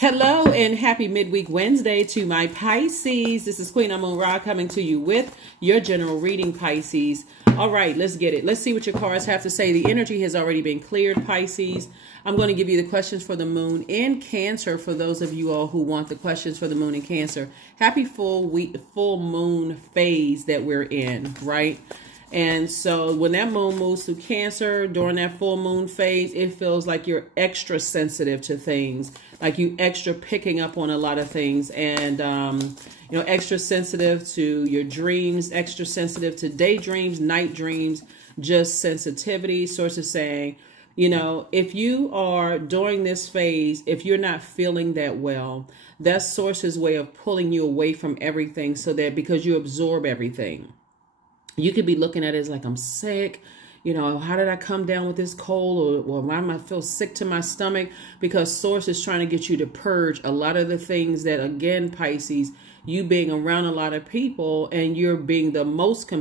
Hello and happy midweek Wednesday to my Pisces. This is Queen Amun Ra coming to you with your general reading, Pisces. All right, let's get it. Let's see what your cards have to say. The energy has already been cleared, Pisces. I'm going to give you the questions for the moon in Cancer for those of you all who want the questions for the moon in Cancer. Happy full moon phase that we're in, right? And so when that moon moves through Cancer during that full moon phase, it feels like you're extra sensitive to things, like you extra picking up on a lot of things, and extra sensitive to your dreams, extra sensitive to daydreams, night dreams, just sensitivity. Sources saying, if you are during this phase, if you're not feeling that well, that's Source's way of pulling you away from everything, so that because you absorb everything. You could be looking at it as like, I'm sick. How did I come down with this cold? Or why am I feel sick to my stomach? Because Source is trying to get you to purge a lot of the things that, again, Pisces, you being around a lot of people and you're being the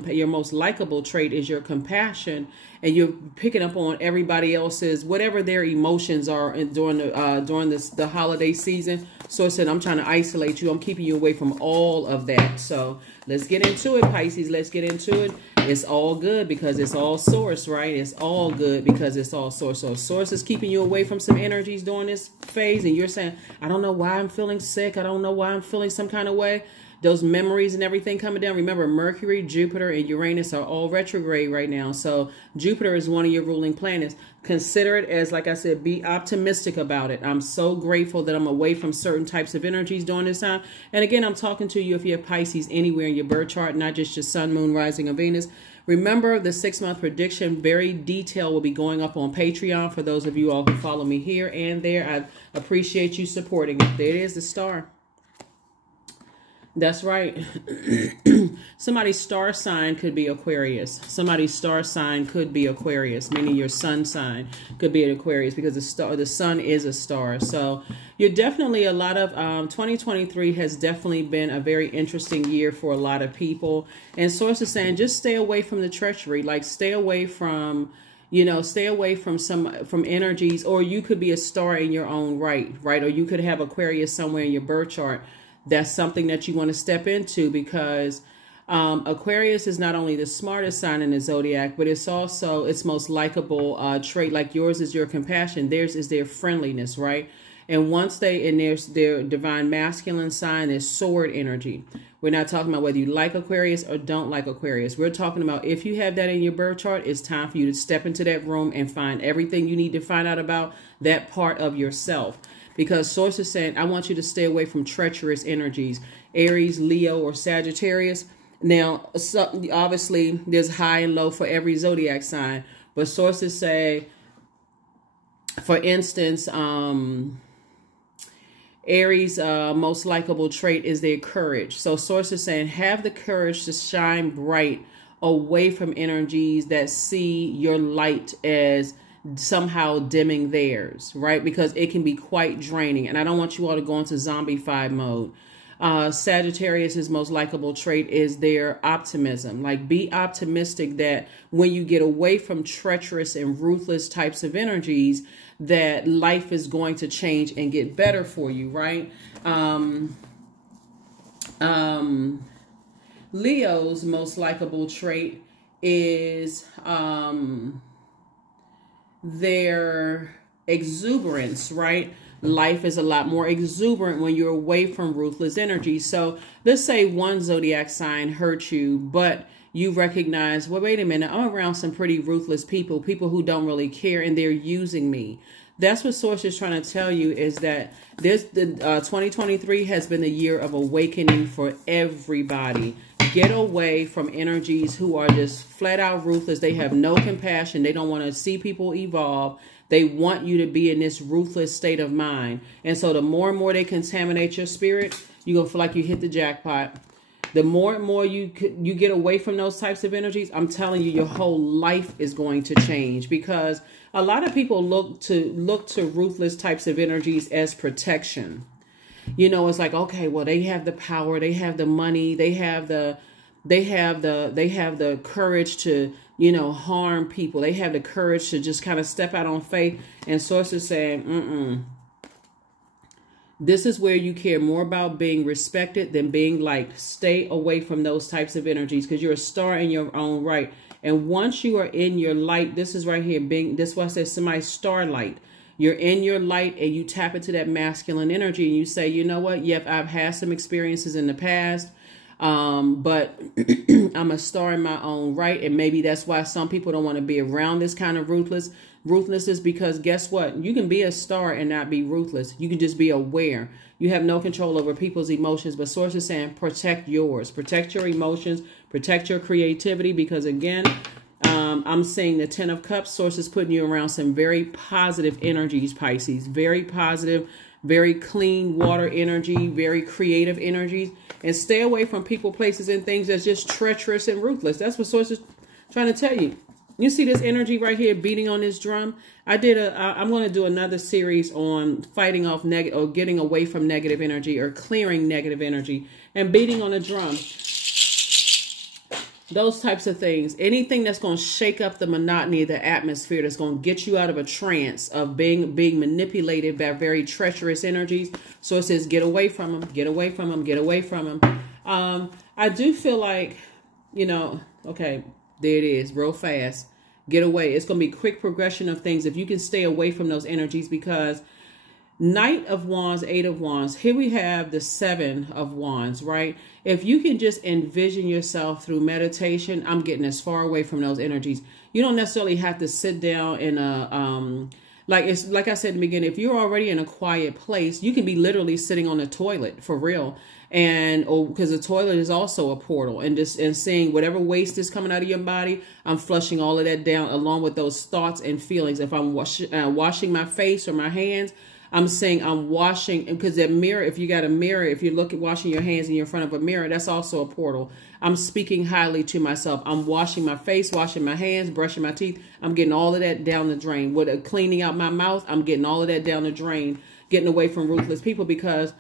your most likable trait is your compassion. And you're picking up on everybody else's, whatever their emotions are during the holiday season. Source said, I'm trying to isolate you. I'm keeping you away from all of that. So let's get into it, Pisces. Let's get into it. It's all good because it's all Source, right? It's all good because it's all Source. So Source is keeping you away from some energies during this phase. And you're saying, I don't know why I'm feeling sick. I don't know why I'm feeling some kind of way. Those memories and everything coming down. Remember, Mercury, Jupiter, and Uranus are all retrograde right now. So Jupiter is one of your ruling planets. Consider it as, like I said, be optimistic about it. I'm so grateful that I'm away from certain types of energies during this time. And again, I'm talking to you if you have Pisces anywhere in your birth chart, not just your sun, moon, rising, or Venus. Remember, the 6-month prediction, very detailed, will be going up on Patreon for those of you all who follow me here and there. I appreciate you supporting it. There it is, the star. That's right. Somebody's star sign could be Aquarius. Somebody's star sign could be Aquarius, meaning your sun sign could be an Aquarius because the sun is a star. So you're definitely 2023 has definitely been a very interesting year for a lot of people. And Source is saying, just stay away from the treachery, like stay away from from energies, or you could be a star in your own right? Or you could have Aquarius somewhere in your birth chart. That's something that you want to step into because Aquarius is not only the smartest sign in the zodiac, but it's also its most likable trait. Like yours is your compassion. Theirs is their friendliness, right? And once there's their divine masculine sign, there's sword energy. We're not talking about whether you like Aquarius or don't like Aquarius. We're talking about if you have that in your birth chart, it's time for you to step into that room and find everything you need to find out about that part of yourself. Because Source is saying, I want you to stay away from treacherous energies, Aries, Leo, or Sagittarius. Now, obviously, there's high and low for every zodiac sign. But sources say, for instance, Aries' most likable trait is their courage. So sources saying, have the courage to shine bright away from energies that see your light as somehow dimming theirs, right? Because it can be quite draining. And I don't want you all to go into zombie-fied mode. Sagittarius' most likable trait is their optimism. Like, be optimistic that when you get away from treacherous and ruthless types of energies, that life is going to change and get better for you, right? Leo's most likable trait is their exuberance, right? Life is a lot more exuberant when you're away from ruthless energy. So let's say one zodiac sign hurt you, but you recognize, well, wait a minute, I'm around some pretty ruthless people who don't really care, and they're using me. That's what Source is trying to tell you, is that 2023 has been a year of awakening for everybody. Get away from energies who are just flat out ruthless. They have no compassion. They don't want to see people evolve. They want you to be in this ruthless state of mind. And so the more and more they contaminate your spirit, you're going to feel like you hit the jackpot. The more and more you get away from those types of energies, I'm telling you, your whole life is going to change, because a lot of people look to ruthless types of energies as protection. It's like, okay, well, they have the power, they have the money, they have the courage to, harm people. They have the courage to just kind of step out on faith. And Source is saying, This is where you care more about being respected than being liked. Stay away from those types of energies because you're a star in your own right. And once you are in your light, this is right here, this is why I said somebody's starlight. You're in your light and you tap into that masculine energy and you say, you know what? Yep, I've had some experiences in the past, but I'm a star in my own right. And maybe that's why some people don't want to be around this kind of ruthlessness, because guess what? You can be a star and not be ruthless. You can just be aware. You have no control over people's emotions, but Source is saying protect yours, protect your emotions, protect your creativity, because again, I'm seeing the 10 of Cups. Source is putting you around some very positive energies, Pisces. Very positive, very clean water energy, very creative energies. And stay away from people, places, and things that's just treacherous and ruthless. That's what Source is trying to tell you. You see this energy right here beating on this drum? I'm going to do another series on fighting off negative, or getting away from negative energy, or clearing negative energy, and beating on a drum. Those types of things. Anything that's going to shake up the monotony of the atmosphere, that's going to get you out of a trance of being manipulated by very treacherous energies. So it says, get away from them, get away from them, get away from them. I do feel like, you know, okay, there it is, real fast. Get away. It's going to be quick progression of things if you can stay away from those energies, because Knight of Wands, 8 of Wands. Here we have the 7 of Wands, right? If you can just envision yourself through meditation, I'm getting as far away from those energies. You don't necessarily have to sit down in a, like I said in the beginning, if you're already in a quiet place, you can be literally sitting on the toilet for real. And because the toilet is also a portal, and seeing whatever waste is coming out of your body, I'm flushing all of that down along with those thoughts and feelings. If I'm washing my face or my hands, I'm saying I'm washing, because that mirror, if you got a mirror, if you look at washing your hands and you're in front of a mirror, that's also a portal. I'm speaking highly to myself. I'm washing my face, washing my hands, brushing my teeth. I'm getting all of that down the drain. With cleaning out my mouth, I'm getting all of that down the drain, getting away from ruthless people, because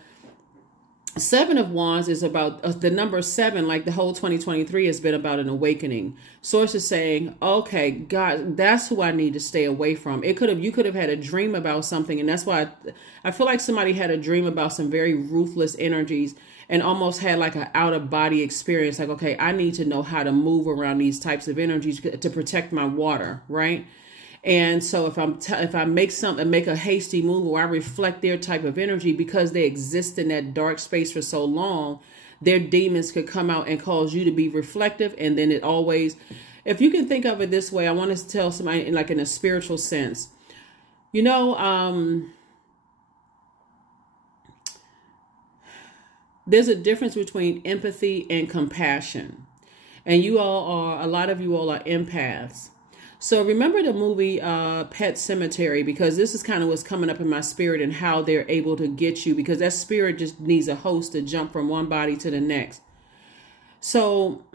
7 of Wands is about the number 7, like the whole 2023 has been about an awakening. Source is saying, okay, God, that's who I need to stay away from. You could have had a dream about something. And that's why I feel like somebody had a dream about some very ruthless energies and almost had like an out of body experience. Like, okay, I need to know how to move around these types of energies to protect my water. Right. And so if I make a hasty move, or I reflect their type of energy, because they exist in that dark space for so long, their demons could come out and cause you to be reflective. And then it always, if you can think of it this way, I want to tell somebody in a spiritual sense, you know, there's a difference between empathy and compassion. And a lot of you all are empaths. So remember the movie Pet Sematary, because this is kind of what's coming up in my spirit, and how they're able to get you, because that spirit just needs a host to jump from one body to the next. So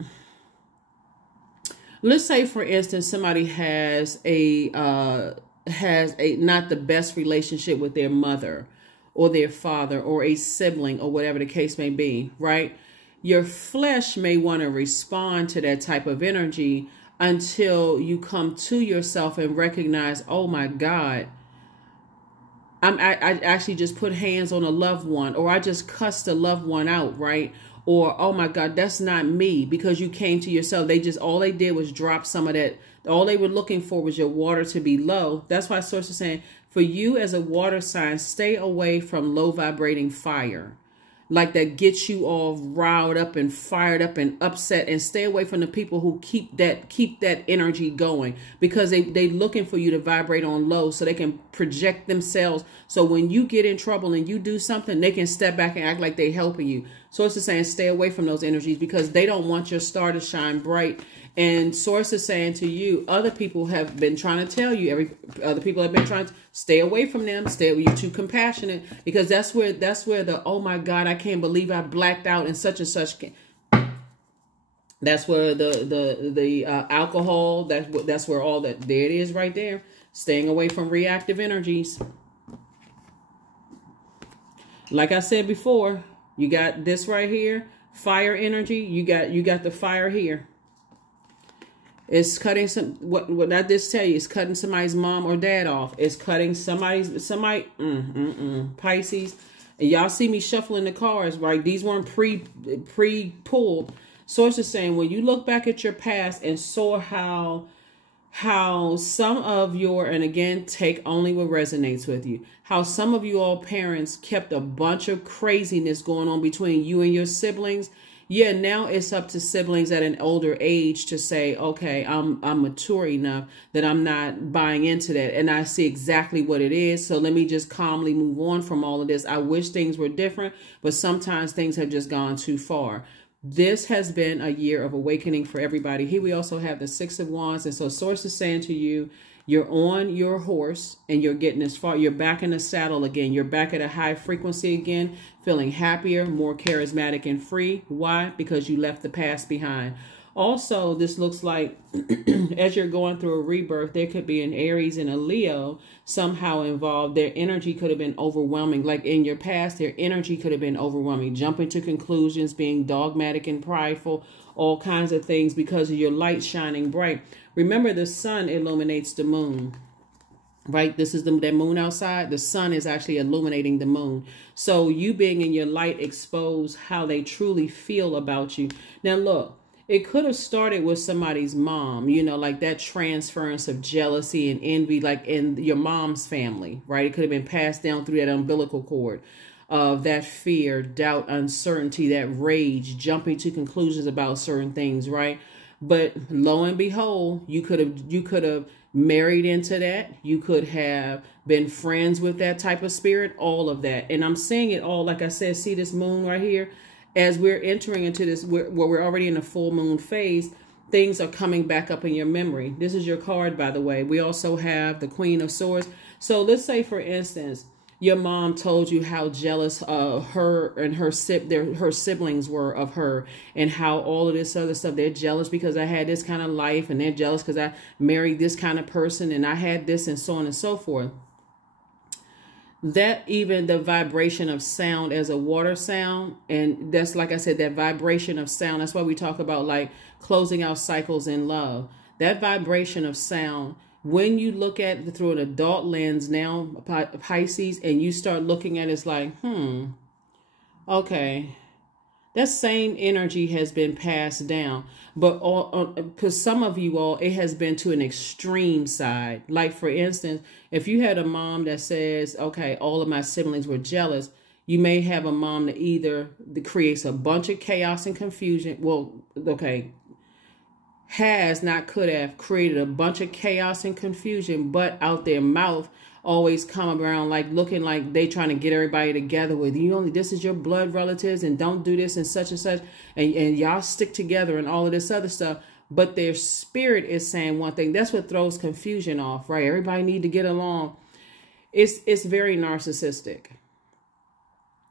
let's say, for instance, somebody has a not the best relationship with their mother or their father or a sibling or whatever the case may be, right? Your flesh may want to respond to that type of energy until you come to yourself and recognize, oh my God, I actually just put hands on a loved one, or I just cussed a loved one out, right? Or, oh my God, that's not me, because you came to yourself. All they did was drop some of that. All they were looking for was your water to be low. That's why Source is saying, for you as a water sign, stay away from low vibrating fire. Like that gets you all riled up and fired up and upset, and stay away from the people who keep that energy going, because they looking for you to vibrate on low so they can project themselves. So when you get in trouble and you do something, they can step back and act like they helping you. So it's just saying, stay away from those energies, because they don't want your star to shine bright. And Source is saying to you, other people have been trying to tell you, other people have been trying to stay away from them. You're too compassionate, because that's where the, oh my God, I can't believe I blacked out and such. That's where the alcohol, that's where all that, there it is right there. Staying away from reactive energies. Like I said before, you got this right here, fire energy. You got the fire here. It's cutting what I just tell you, it's cutting somebody's mom or dad off. It's cutting Pisces. And y'all see me shuffling the cards, right? These weren't pre-pulled. Source is saying, when you look back at your past and saw how some of your, and again, take only what resonates with you, how some of you all parents kept a bunch of craziness going on between you and your siblings. Yeah, now it's up to siblings at an older age to say, okay, I'm mature enough that I'm not buying into that. And I see exactly what it is. So let me just calmly move on from all of this. I wish things were different, but sometimes things have just gone too far. This has been a year of awakening for everybody. Here we also have the Six of Wands. And so Source is saying to you, you're on your horse and you're getting as far. You're back in the saddle again. You're back at a high frequency again, feeling happier, more charismatic and free. Why? Because you left the past behind. Also, this looks like as you're going through a rebirth, there could be an Aries and a Leo somehow involved. Their energy could have been overwhelming. Like in your past, their energy could have been overwhelming, jumping to conclusions, being dogmatic and prideful, all kinds of things because of your light shining bright. Remember, the sun illuminates the moon, right? This is that moon outside. The sun is actually illuminating the moon. So you being in your light expose how they truly feel about you. Now, look. It could have started with somebody's mom, you know, like that transference of jealousy and envy, like in your mom's family, right? It could have been passed down through that umbilical cord of that fear, doubt, uncertainty, that rage, jumping to conclusions about certain things, right? But lo and behold, you could have married into that. You could have been friends with that type of spirit, all of that. And I'm seeing it all, like I said, see this moon right here? As we're entering into this, where we're already in a full moon phase, things are coming back up in your memory. This is your card, by the way. We also have the Queen of Swords. So let's say, for instance, your mom told you how jealous her and her siblings were of her, and how all of this other stuff. They're jealous because I had this kind of life, and they're jealous because I married this kind of person, and I had this, and so on and so forth. That even the vibration of sound as a water sound, and that's, like I said, that vibration of sound, that's why we talk about like closing out cycles in love. That vibration of sound, when you look at it through an adult lens now, Pisces, and you start looking at it, it's like, okay, that same energy has been passed down. But because some of you all, it has been to an extreme side. Like, for instance, if you had a mom that says, okay, all of my siblings were jealous, you may have a mom that creates a bunch of chaos and confusion. Well, okay, could have created a bunch of chaos and confusion, but out their mouth always come around like looking like they trying to get everybody together with you. This is your blood relatives, and don't do this and such, and y'all stick together and all of this other stuff. But their spirit is saying one thing. That's what throws confusion off, right? Everybody need to get along. It's very narcissistic.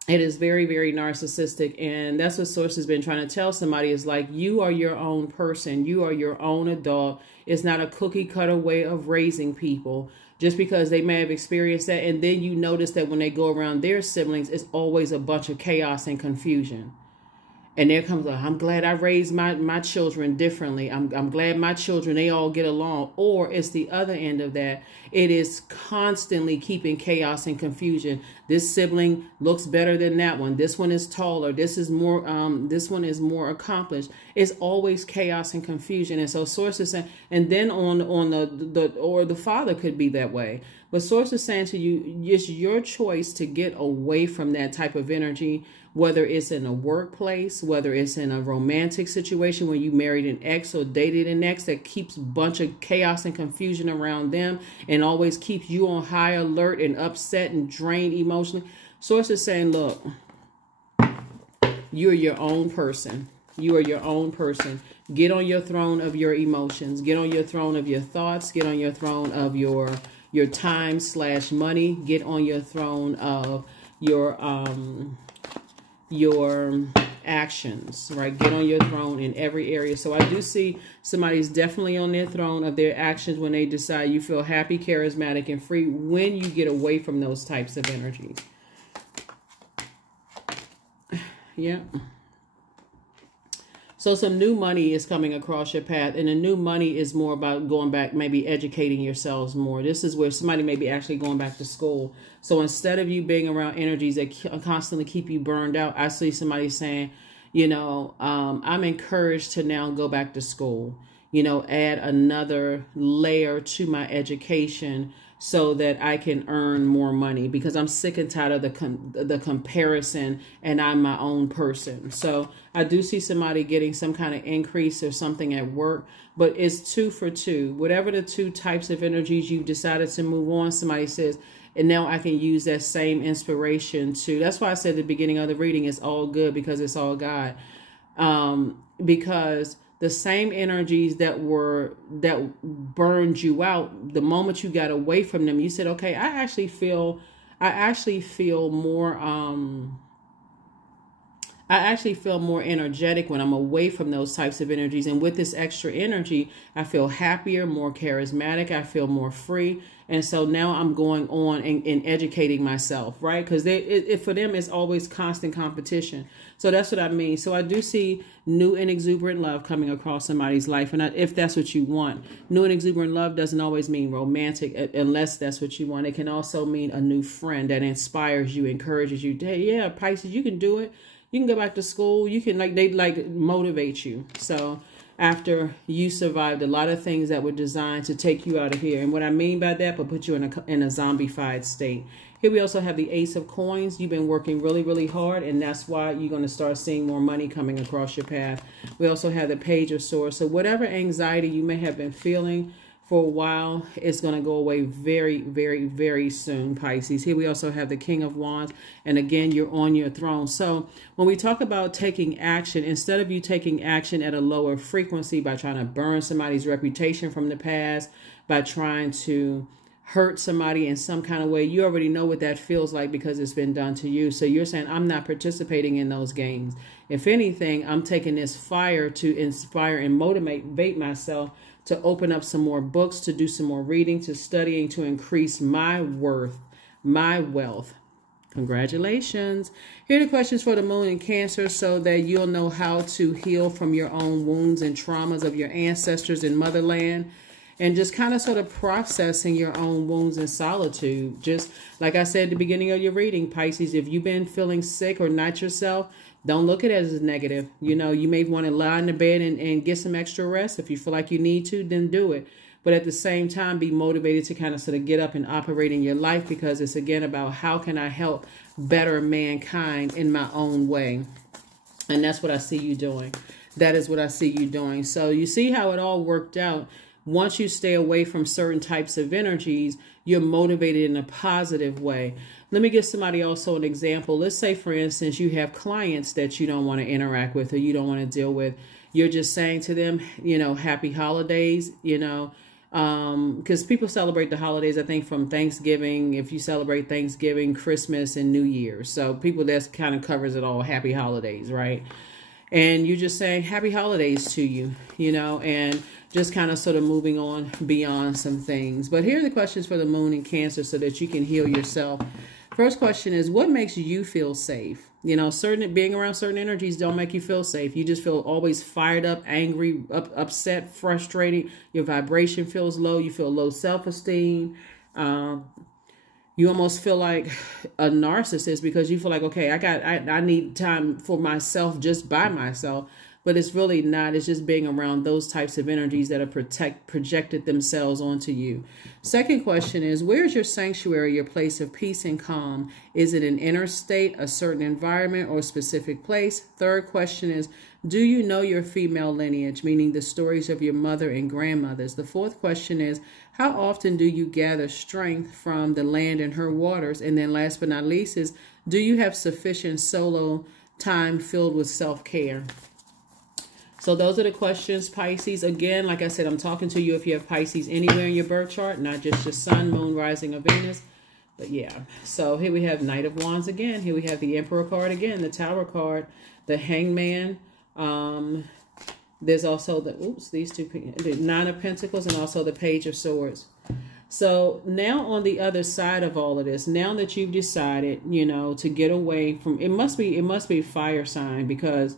It is very, very narcissistic. And that's what Source has been trying to tell somebody, is like, you are your own person. You are your own adult. It's not a cookie cutter way of raising people. Just because they may have experienced that, and then you notice that when they go around their siblings, it's always a bunch of chaos and confusion. And there comes, I'm glad I raised my children differently. I'm glad my children, they all get along. Or it's the other end of that. It is constantly keeping chaos and confusion. This sibling looks better than that one. This one is taller. This one is more accomplished. It's always chaos and confusion. And so Source is saying, and then on the father could be that way. But Source is saying to you, it's your choice to get away from that type of energy, whether it's in a workplace, whether it's in a romantic situation where you married an ex or dated an ex that keeps a bunch of chaos and confusion around them and always keeps you on high alert and upset and drained emotionally. Source is saying, look, you're your own person. You are your own person. Get on your throne of your emotions. Get on your throne of your thoughts. Get on your throne of your time/money. Get on your throne of your actions, right? Get on your throne in every area. So I do see somebody's definitely on their throne of their actions when they decide. You feel happy, charismatic, and free when you get away from those types of energies. Yeah. So some new money is coming across your path, and the new money is more about going back, maybe educating yourselves more. This is where somebody may be actually going back to school. So instead of you being around energies that constantly keep you burned out, I see somebody saying, you know, I'm encouraged to now go back to school, you know, add another layer to my education so that I can earn more money, because I'm sick and tired of the comparison, and I'm my own person. So I do see somebody getting some kind of increase or something at work, but it's 2 for 2. Whatever the 2 types of energies you've decided to move on, somebody says, and now I can use that same inspiration to, that's why I said at the beginning of the reading, it's all good because it's all God. Because the same energies that burned you out, the moment you got away from them, you said, okay, I actually feel more, I actually feel more energetic when I'm away from those types of energies. And with this extra energy, I feel happier, more charismatic. I feel more free. And so now I'm going on and educating myself, right? Because for them, it's always constant competition. So that's what I mean. So I do see new and exuberant love coming across somebody's life. And if that's what you want, new and exuberant love doesn't always mean romantic, unless that's what you want. It can also mean a new friend that inspires you, encourages you. Hey, yeah, Pisces, you can do it. You can go back to school. You can they motivate you. So after you survived a lot of things that were designed to take you out of here. And what I mean by that, but put you in a zombified state. Here we also have the Ace of Coins. You've been working really, really hard, and that's why you're going to start seeing more money coming across your path. We also have the Page of Swords. So whatever anxiety you may have been feeling for a while, it's going to go away very, very, very soon, Pisces. Here we also have the King of Wands. And again, you're on your throne. So when we talk about taking action, instead of you taking action at a lower frequency by trying to burn somebody's reputation from the past, by trying to hurt somebody in some kind of way, you already know what that feels like because it's been done to you. So you're saying, I'm not participating in those games. If anything, I'm taking this fire to inspire and motivate myself to open up some more books, to do some more reading, to studying, to increase my worth, my wealth. Congratulations. Here are the questions for the Moon in Cancer so that you'll know how to heal from your own wounds and traumas of your ancestors in motherland. And just kind of sort of processing your own wounds in solitude. Just like I said at the beginning of your reading, Pisces, if you've been feeling sick or not yourself, don't look at it as negative. You know, you may want to lie in the bed and get some extra rest. If you feel like you need to, then do it. But at the same time, be motivated to kind of sort of get up and operate in your life, because it's, again, about how can I help better mankind in my own way. And that's what I see you doing. That is what I see you doing. So you see how it all worked out. Once you stay away from certain types of energies, you're motivated in a positive way. Let me give somebody also an example. Let's say, for instance, you have clients that you don't want to interact with or you don't want to deal with. You're just saying to them, you know, happy holidays, you know, because people celebrate the holidays, I think, from Thanksgiving. If you celebrate Thanksgiving, Christmas, and New Year's. So people, that kind of covers it all. Happy holidays, right? And you're just saying happy holidays to you, you know, and just kind of sort of moving on beyond some things. But here are the questions for the Moon in Cancer so that you can heal yourself. First question is, what makes you feel safe? You know, being around certain energies don't make you feel safe. You just feel always fired up, angry, upset, frustrated. Your vibration feels low. You feel low self-esteem. You almost feel like a narcissist because you feel like, okay, I need time for myself just by myself. But it's really not. It's just being around those types of energies that are projected themselves onto you. Second question is, where's your sanctuary, your place of peace and calm? Is it an inner state, a certain environment, or a specific place? Third question is, do you know your female lineage, meaning the stories of your mother and grandmothers? The fourth question is, how often do you gather strength from the land and her waters? And then last but not least is, do you have sufficient solo time filled with self-care? So those are the questions, Pisces. Again, like I said, I'm talking to you if you have Pisces anywhere in your birth chart, not just your sun, moon, rising, or Venus. But yeah, so here we have Knight of Wands again. Here we have the Emperor card again, the Tower card, the Hangman. There's also the Nine of Pentacles and also the Page of Swords. So now on the other side of all of this, now that you've decided, you know, to get away from, it must be fire sign, because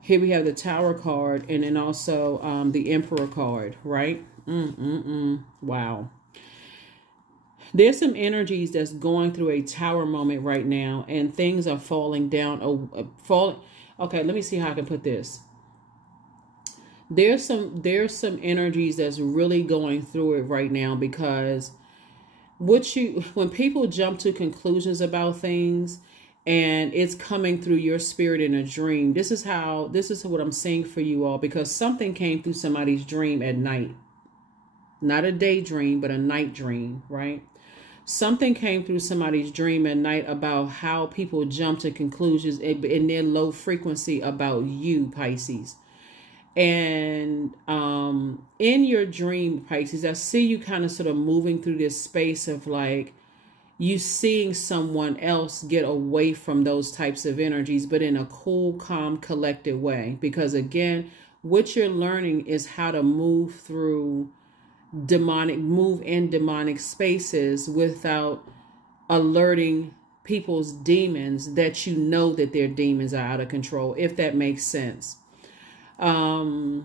Here we have the Tower card, and then also the Emperor card, right? Wow. There's some energies that's going through a tower moment right now, and things are falling down. Okay, let me see how I can put this. There's some energies that's really going through it right now, because when people jump to conclusions about things and it's coming through your spirit in a dream, this is what I'm saying for you all, because something came through somebody's dream at night. Not a daydream, but a night dream, right? Something came through somebody's dream at night about how people jump to conclusions in their low frequency about you, Pisces. And in your dream, Pisces, I see you kind of sort of moving through this space of like you seeing someone else get away from those types of energies, but in a cool, calm, collected way. Because again, what you're learning is how to move through move in demonic spaces without alerting people's demons that you know that their demons are out of control, if that makes sense. Because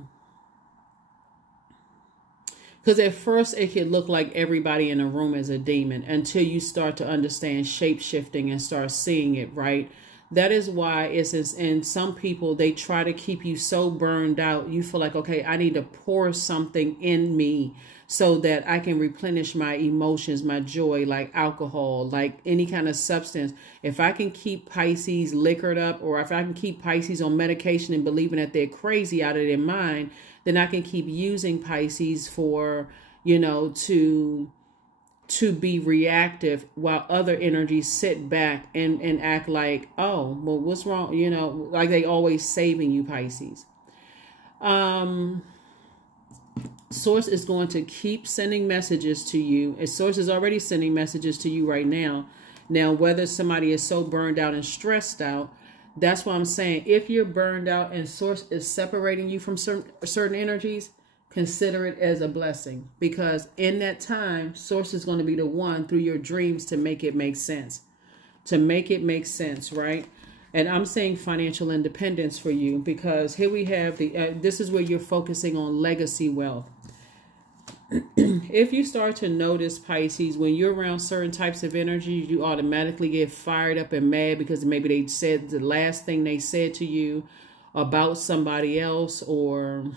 at first it could look like everybody in a room is a demon until you start to understand shape shifting and start seeing it, right? That is why and some people, they try to keep you so burned out. You feel like, okay, I need to pour something in me so that I can replenish my emotions, my joy, like alcohol, like any kind of substance. If I can keep Pisces liquored up, or if I can keep Pisces on medication and believing that they're crazy out of their mind, then I can keep using Pisces for, to be reactive, while other energies sit back and act like, oh, well, what's wrong? Like they always saving you, Pisces. Source is going to keep sending messages to you. And Source is already sending messages to you right now. Now, whether somebody is so burned out and stressed out, that's what I'm saying. If you're burned out and Source is separating you from certain energies, consider it as a blessing, because in that time, Source is going to be the one through your dreams to make it make sense. To make it make sense, right? And I'm saying financial independence for you, because here we have this is where you're focusing on legacy wealth. If you start to notice, Pisces, when you're around certain types of energy, you automatically get fired up and mad because maybe they said the last thing they said to you about somebody else, or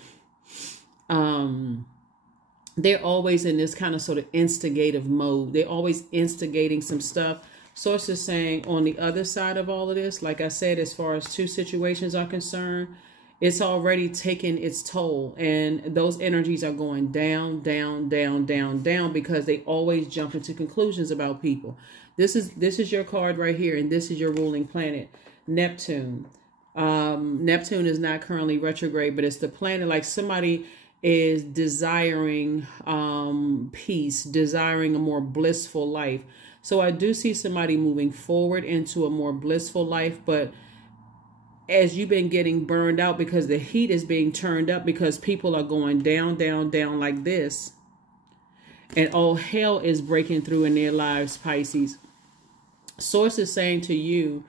they're always in this kind of sort of instigative mode. They're always instigating some stuff. Source is saying on the other side of all of this, like I said, as far as two situations are concerned, it's already taken its toll, and those energies are going down, down, down, down, down, because they always jump into conclusions about people. This is your card right here, and this is your ruling planet, Neptune. Neptune is not currently retrograde, but it's the planet, like somebody is desiring peace, desiring a more blissful life. So I do see somebody moving forward into a more blissful life, but as you've been getting burned out because the heat is being turned up, because people are going down, down, down like this, and all hell is breaking through in their lives, Pisces. Source is saying to you,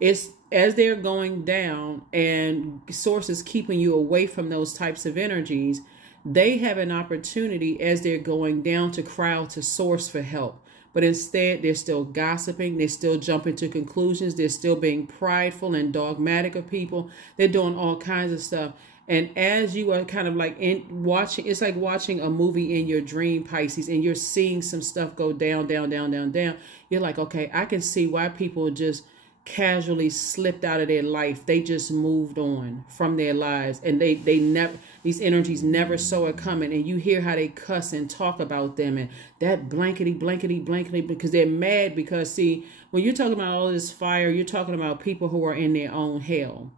it's as they're going down and Source is keeping you away from those types of energies, they have an opportunity as they're going down to cry out to Source for help. But instead, they're still gossiping. They're still jumping to conclusions. They're still being prideful and dogmatic of people. They're doing all kinds of stuff. And as you are kind of like watching, it's like watching a movie in your dream, Pisces, and you're seeing some stuff go down, down, down, down, down. You're like, okay, I can see why people just casually slipped out of their life. They just moved on from their lives, and they never, these energies never saw it coming. And you hear how they cuss and talk about them and that blankety blankety blankety, because they're mad. Because see, when you're talking about all this fire, you're talking about people who are in their own hell.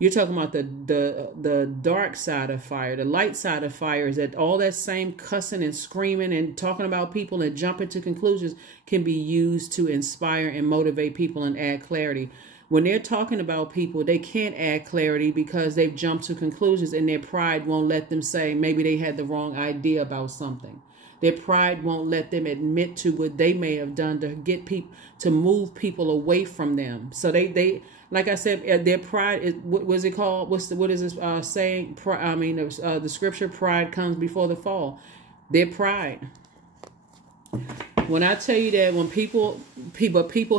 You're talking about the dark side of fire. The light side of fire is that all that same cussing and screaming and talking about people and jumping to conclusions can be used to inspire and motivate people and add clarity. When they're talking about people, they can't add clarity because they've jumped to conclusions, and their pride won't let them say maybe they had the wrong idea about something. Their pride won't let them admit to what they may have done to get people, to move people away from them. So they like I said, their pride is, what was it called? What is this saying? The scripture, pride comes before the fall. Their pride. When I tell you that when people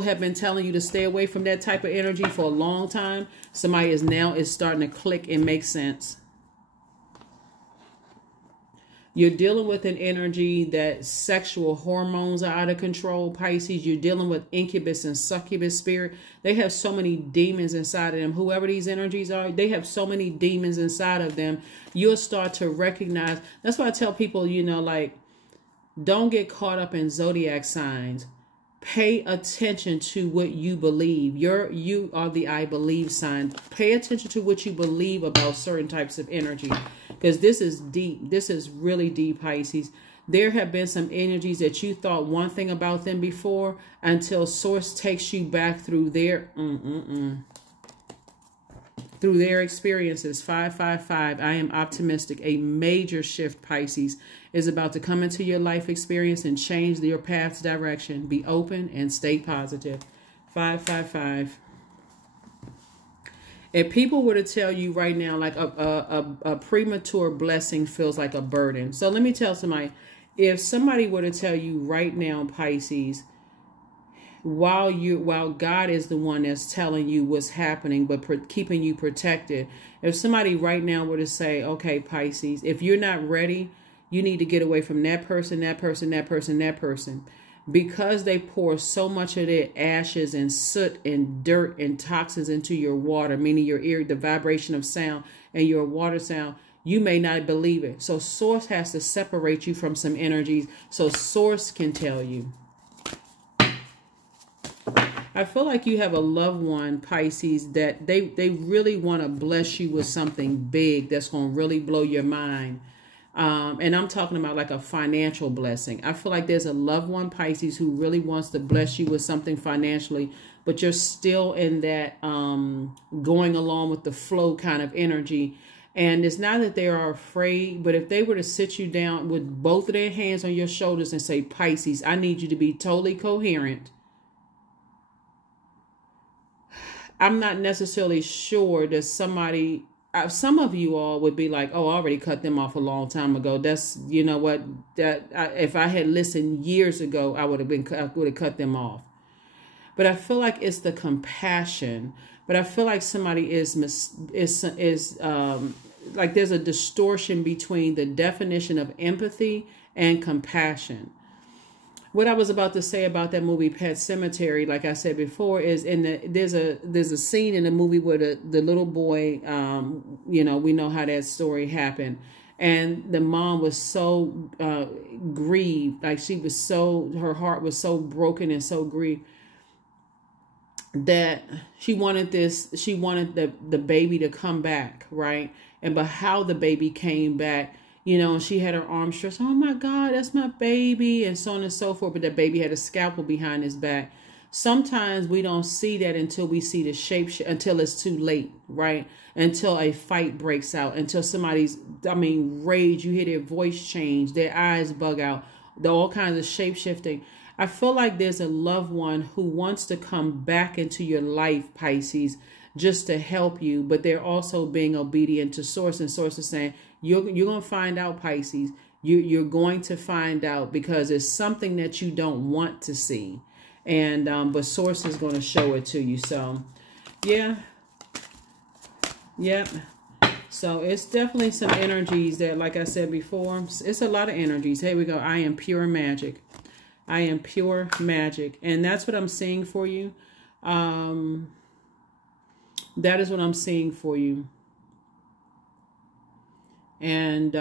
have been telling you to stay away from that type of energy for a long time, somebody is starting to click and make sense. You're dealing with an energy that sexual hormones are out of control, Pisces. You're dealing with incubus and succubus spirit. They have so many demons inside of them. Whoever these energies are, they have so many demons inside of them. You'll start to recognize. That's why I tell people, like, don't get caught up in zodiac signs. Pay attention to what you believe. You are the I believe sign. Pay attention to what you believe about certain types of energy. Because this is deep. This is really deep, Pisces. There have been some energies that you thought one thing about them before until Source takes you back through their through their experiences. 555. I am optimistic. A major shift, Pisces, is about to come into your life experience and change your path's direction. Be open and stay positive. 555. If people were to tell you right now, like a premature blessing feels like a burden. So let me tell somebody, if somebody were to tell you right now, Pisces, while God is the one that's telling you what's happening, but keeping you protected. If somebody right now were to say, okay, Pisces, if you're not ready, you need to get away from that person, that person, that person, that person. Because they pour so much of their ashes and soot and dirt and toxins into your water, meaning your ear, the vibration of sound and your water sound, you may not believe it. So Source has to separate you from some energies so Source can tell you. I feel like you have a loved one, Pisces, that they really want to bless you with something big that's going to really blow your mind. And I'm talking about like a financial blessing. I feel like there's a loved one, Pisces, who really wants to bless you with something financially, but you're still in that going along with the flow kind of energy. And it's not that they are afraid, but if they were to sit you down with both of their hands on your shoulders and say, Pisces, I need you to be totally coherent. I'm not necessarily sure that somebody... some of you all would be like, oh, I already cut them off a long time ago. That's, you know what, if I had listened years ago, I would have cut them off. But I feel like it's the compassion. But I feel like somebody is like there's a distortion between the definition of empathy and compassion. What I was about to say about that movie Pet Sematary, like I said before, is there's a scene in the movie where the little boy, we know how that story happened, and the mom was so grieved, like her heart was so broken and so grieved that she wanted the baby to come back, right? But how the baby came back, and she had her arms stretched. Oh my God, that's my baby, and so on and so forth. But the baby had a scalpel behind his back. Sometimes we don't see that until we see the shape, until it's too late, right? Until a fight breaks out, until somebody's, rage, you hear their voice change, their eyes bug out, all kinds of shape shifting. I feel like there's a loved one who wants to come back into your life, Pisces, just to help you, but they're also being obedient to Source, and Source is saying, you're going to find out, Pisces. You're going to find out, because it's something that you don't want to see. And but Source is going to show it to you. So, yeah. Yep. So it's definitely some energies that, like I said before, it's a lot of energies. Here we go. I am pure magic. I am pure magic. And that's what I'm seeing for you. That is what I'm seeing for you. And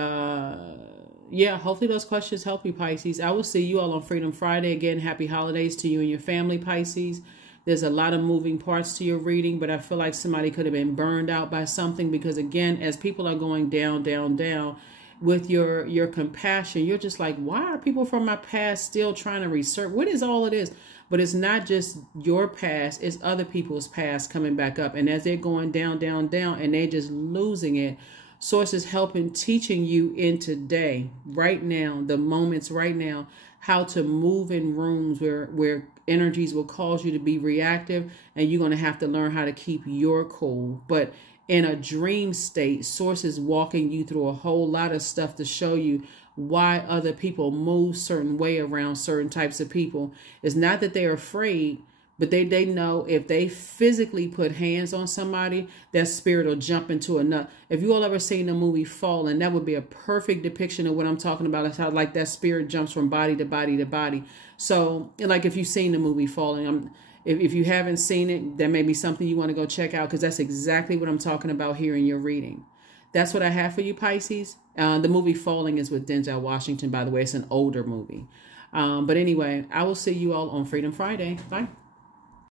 yeah, hopefully those questions help you, Pisces. I will see you all on Freedom Friday. Again, happy holidays to you and your family, Pisces. There's a lot of moving parts to your reading, but I feel like somebody could have been burned out by something, because again, as people are going down, down, down with your compassion, you're just like, why are people from my past still trying to research? What is all of this? But it's not just your past, it's other people's past coming back up. And as they're going down, down, down, and they're just losing it, Source is helping, teaching you in today, right now, the moments right now, how to move in rooms where energies will cause you to be reactive, and you're going to have to learn how to keep your cool. But in a dream state, Source is walking you through a whole lot of stuff to show you why other people move certain way around certain types of people. It's not that they're afraid, but they know if they physically put hands on somebody, that spirit will jump into another. If you all ever seen the movie Fallen, that would be a perfect depiction of what I'm talking about. It's how like that spirit jumps from body to body to body. So like if you've seen the movie Fallen, if you haven't seen it, that may be something you want to go check out, because that's exactly what I'm talking about here in your reading. That's what I have for you, Pisces. The movie Falling is with Denzel Washington, by the way. It's an older movie. But anyway, I will see you all on Freedom Friday. Bye.